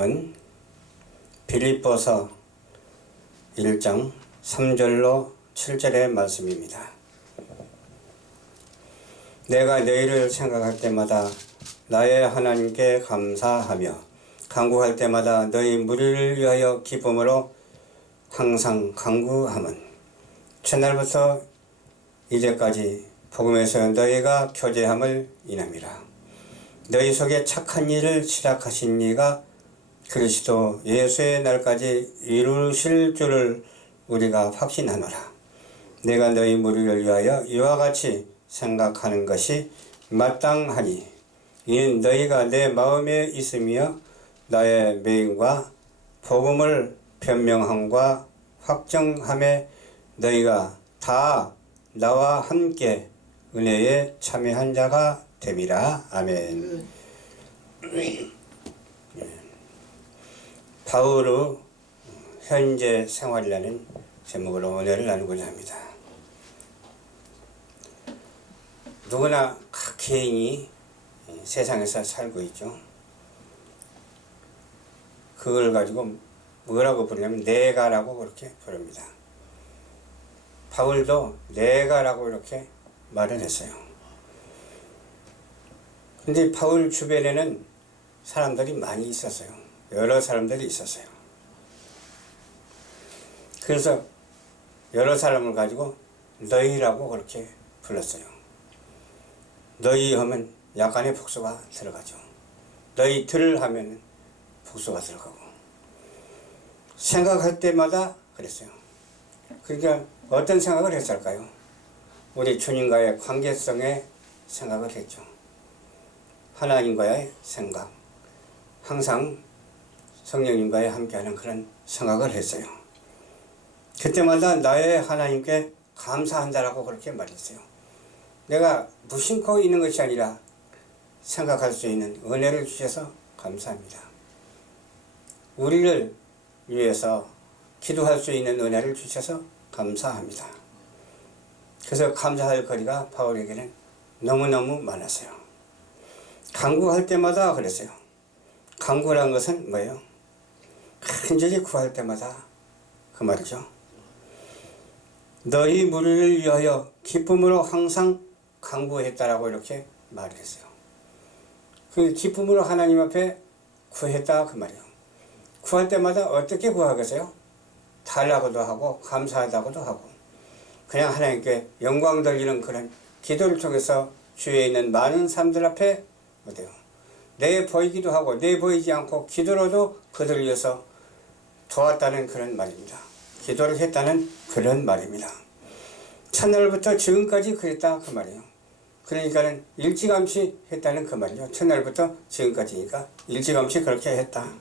은 빌립보서 1장 3절로 7절의 말씀입니다. 내가 너희를 생각할 때마다 나의 하나님께 감사하며 간구할 때마다 너희 무리를 위하여 기쁨으로 항상 간구함은 첫날부터 이제까지 복음에서 너희가 교제함을 인함이라. 너희 속에 착한 일을 시작하신 이가 그리스도 예수의 날까지 이루실 줄을 우리가 확신하노라. 내가 너희 무리를 위하여 이와 같이 생각하는 것이 마땅하니 이는 너희가 내 마음에 있으며 나의 매임과 복음을 변명함과 확정함에 너희가 다 나와 함께 은혜에 참여한 자가 됨이라. 아멘. 바울의 현재 생활이라는 제목으로 은혜를 나누고자 합니다. 누구나 각 개인이 세상에서 살고 있죠. 그걸 가지고 뭐라고 부르냐면 내가라고 그렇게 부릅니다. 바울도 내가라고 이렇게 말을 했어요. 근데 바울 주변에는 사람들이 많이 있었어요. 여러 사람들이 있었어요. 그래서 여러 사람을 가지고 너희라고 그렇게 불렀어요. 너희 하면 약간의 복수가 들어가죠. 너희들 하면 복수가 들어가고. 생각할 때마다 그랬어요. 그러니까 어떤 생각을 했을까요? 우리 주님과의 관계성에 생각을 했죠. 하나님과의 생각. 항상 성령님과의 함께하는 그런 생각을 했어요. 그때마다 나의 하나님께 감사한다라고 그렇게 말했어요. 내가 무심코 있는 것이 아니라 생각할 수 있는 은혜를 주셔서 감사합니다. 우리를 위해서 기도할 수 있는 은혜를 주셔서 감사합니다. 그래서 감사할 거리가 바울에게는 너무너무 많았어요. 강구할 때마다 그랬어요. 강구란 것은 뭐예요? 간절히 구할 때마다 그 말이죠. 너희 무리를 위하여 기쁨으로 항상 강구했다라고 이렇게 말을 했어요. 그 기쁨으로 하나님 앞에 구했다 그 말이에요. 구할 때마다 어떻게 구하겠어요? 달라고도 하고 감사하다고도 하고 그냥 하나님께 영광 돌리는 그런 기도를 통해서 주위에 있는 많은 사람들 앞에 어때요? 내 보이기도 하고 내 보이지 않고 기도로도 그들을 위해서 도왔다는 그런 말입니다. 기도를 했다는 그런 말입니다. 첫날부터 지금까지 그랬다 그 말이에요. 그러니까는 일찌감치 했다는 그 말이죠. 첫날부터 지금까지니까 일찌감치 그렇게 했다.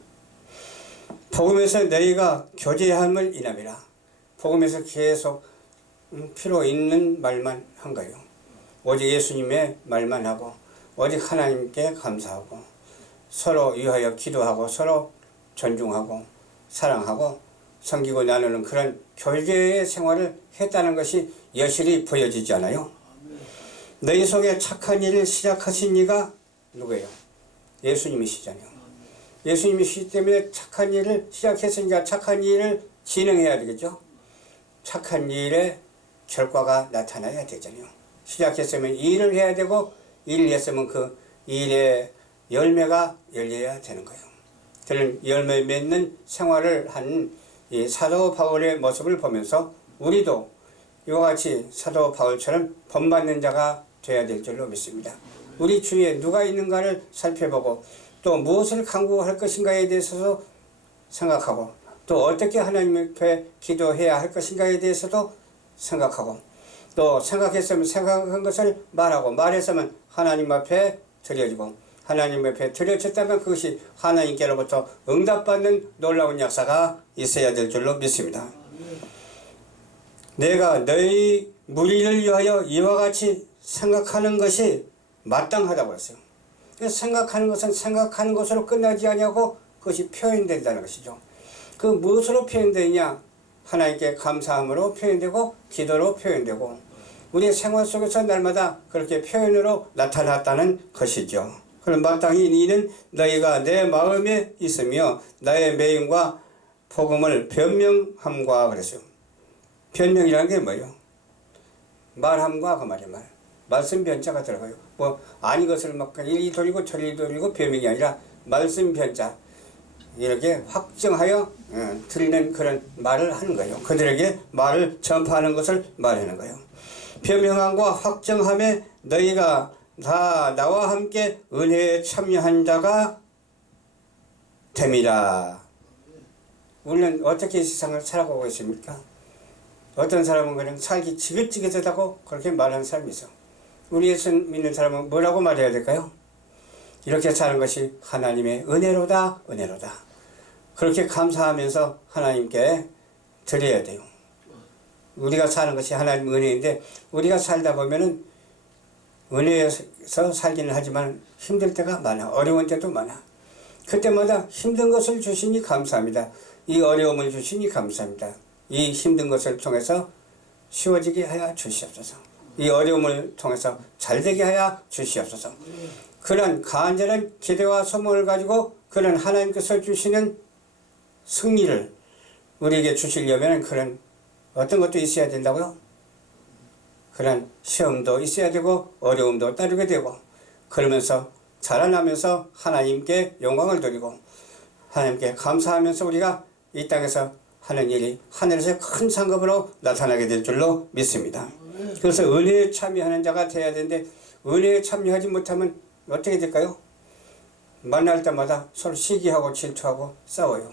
복음에서 너희가 교제함을 인함이라. 복음에서 계속 음, 필요 있는 말만 한 거예요. 오직 예수님의 말만 하고 오직 하나님께 감사하고 서로 위하여 기도하고 서로 존중하고 사랑하고 섬기고 나누는 그런 교제의 생활을 했다는 것이 여실히 보여지지 않아요? 너희 속에 착한 일을 시작하신 이가 누구예요? 예수님이시잖아요. 예수님이시기 때문에 착한 일을 시작했으니까 착한 일을 진행해야 되겠죠? 착한 일의 결과가 나타나야 되잖아요. 시작했으면 일을 해야 되고 일을 했으면 그 일의 열매가 열려야 되는 거예요. 그런 열매 맺는 생활을 한이 사도 바울의 모습을 보면서 우리도 이와 같이 사도 바울처럼 본받는 자가 되어야 될 줄로 믿습니다. 우리 주위에 누가 있는가를 살펴보고 또 무엇을 강구할 것인가에 대해서도 생각하고 또 어떻게 하나님 앞에 기도해야 할 것인가에 대해서도 생각하고 또 생각했으면 생각한 것을 말하고 말했으면 하나님 앞에 드려지고 하나님 앞에 드려졌다면 그것이 하나님께로부터 응답받는 놀라운 역사가 있어야 될 줄로 믿습니다. 내가 너희 무리를 위하여 이와 같이 생각하는 것이 마땅하다고 했어요. 생각하는 것은 생각하는 것으로 끝나지 아니하고 그것이 표현된다는 것이죠. 그 무엇으로 표현되냐? 하나님께 감사함으로 표현되고 기도로 표현되고 우리의 생활 속에서 날마다 그렇게 표현으로 나타났다는 것이죠. 그럼 마땅히 이는 너희가 내 마음에 있으며 나의 매임과 복음을 변명함과 그랬어요. 변명이라는 게 뭐예요? 말함과 그 말이에요. 말. 말씀 변자가 들어가요. 뭐 아닌 것을 막 이리 돌리고 저리 돌리고 변명이 아니라 말씀 변자. 이렇게 확정하여 어, 드리는 그런 말을 하는 거예요. 그들에게 말을 전파하는 것을 말하는 거예요. 변명함과 확정함에 너희가 다 나와 함께 은혜에 참여한 자가 됨이라. 우리는 어떻게 이 세상을 살아가고 있습니까? 어떤 사람은 그냥 살기 지긋지긋하다고 그렇게 말하는 사람이 있어. 우리 예수 믿는 사람은 뭐라고 말해야 될까요? 이렇게 사는 것이 하나님의 은혜로다, 은혜로다. 그렇게 감사하면서 하나님께 드려야 돼요. 우리가 사는 것이 하나님 은혜인데 우리가 살다 보면은 은혜에서 살기는 하지만 힘들 때가 많아. 어려운 때도 많아. 그때마다 힘든 것을 주시니 감사합니다. 이 어려움을 주시니 감사합니다. 이 힘든 것을 통해서 쉬워지게 하여 주시옵소서. 이 어려움을 통해서 잘되게 하여 주시옵소서. 그런 간절한 기대와 소망을 가지고 그런 하나님께서 주시는 승리를 우리에게 주시려면 그런 어떤 것도 있어야 된다고요? 그런 시험도 있어야 되고 어려움도 따르게 되고 그러면서 자라나면서 하나님께 영광을 돌리고 하나님께 감사하면서 우리가 이 땅에서 하는 일이 하늘에서 큰 상급으로 나타나게 될 줄로 믿습니다. 그래서 은혜에 참여하는 자가 되어야 되는데 은혜에 참여하지 못하면 어떻게 될까요? 만날 때마다 서로 시기하고 질투하고 싸워요.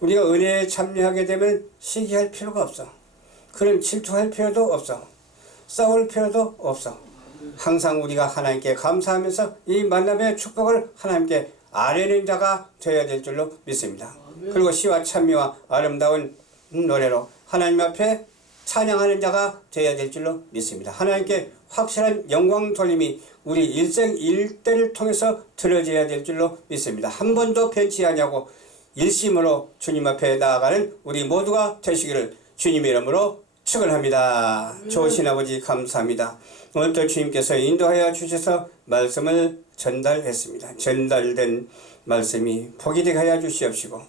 우리가 은혜에 참여하게 되면 시기할 필요가 없어. 그런 질투할 필요도 없어. 싸울 필요도 없어. 항상 우리가 하나님께 감사하면서 이 만남의 축복을 하나님께 아뢰는 자가 되어야 될 줄로 믿습니다. 그리고 시와 찬미와 아름다운 노래로 하나님 앞에 찬양하는 자가 되어야 될 줄로 믿습니다. 하나님께 확실한 영광 돌림이 우리 일생 일대를 통해서 들어져야 될 줄로 믿습니다. 한 번도 변치 아니하고 일심으로 주님 앞에 나아가는 우리 모두가 되시기를 주님의 이름으로 축원합니다. 좋으신 아버지 감사합니다. 오늘도 주님께서 인도하여 주셔서 말씀을 전달했습니다. 전달된 말씀이 복이 되게 하여 주시옵시고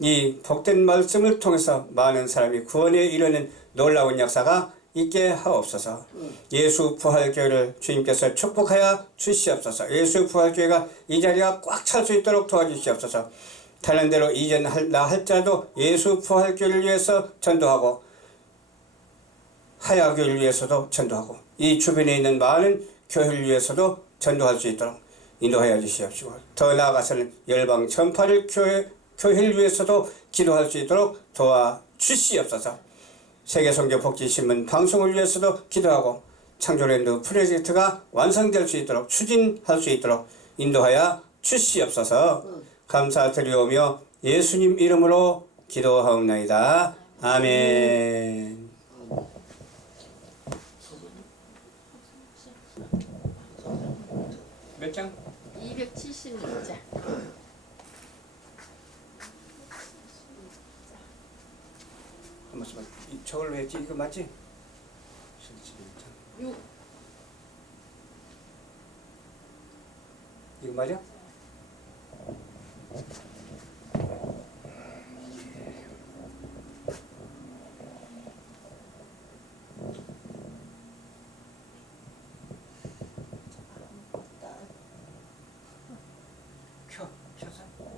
이 복된 말씀을 통해서 많은 사람이 구원에 이르는 놀라운 역사가 있게 하옵소서. 예수 부활교회를 주님께서 축복하여 주시옵소서. 예수 부활교회가 이 자리가 꽉 찰 수 있도록 도와주시옵소서. 다른 대로 이전하려 할지라도 예수 부활교회를 위해서 전도하고 하야교를 위해서도 전도하고 이 주변에 있는 많은 교회를 위해서도 전도할 수 있도록 인도하여 주시옵시고 더 나아가서는 열방 전파를 교회, 교회를 위해서도 기도할 수 있도록 도와 주시옵소서. 세계선교 복지신문 방송을 위해서도 기도하고 창조랜드 프로젝트가 완성될 수 있도록 추진할 수 있도록 인도하여 주시옵소서. 감사드리오며 예수님 이름으로 기도하옵나이다. 아멘 몇 장? 276자. 한 번만 이 저걸로 했지 이거 맞지? 6. 이거 맞아? Chelsea?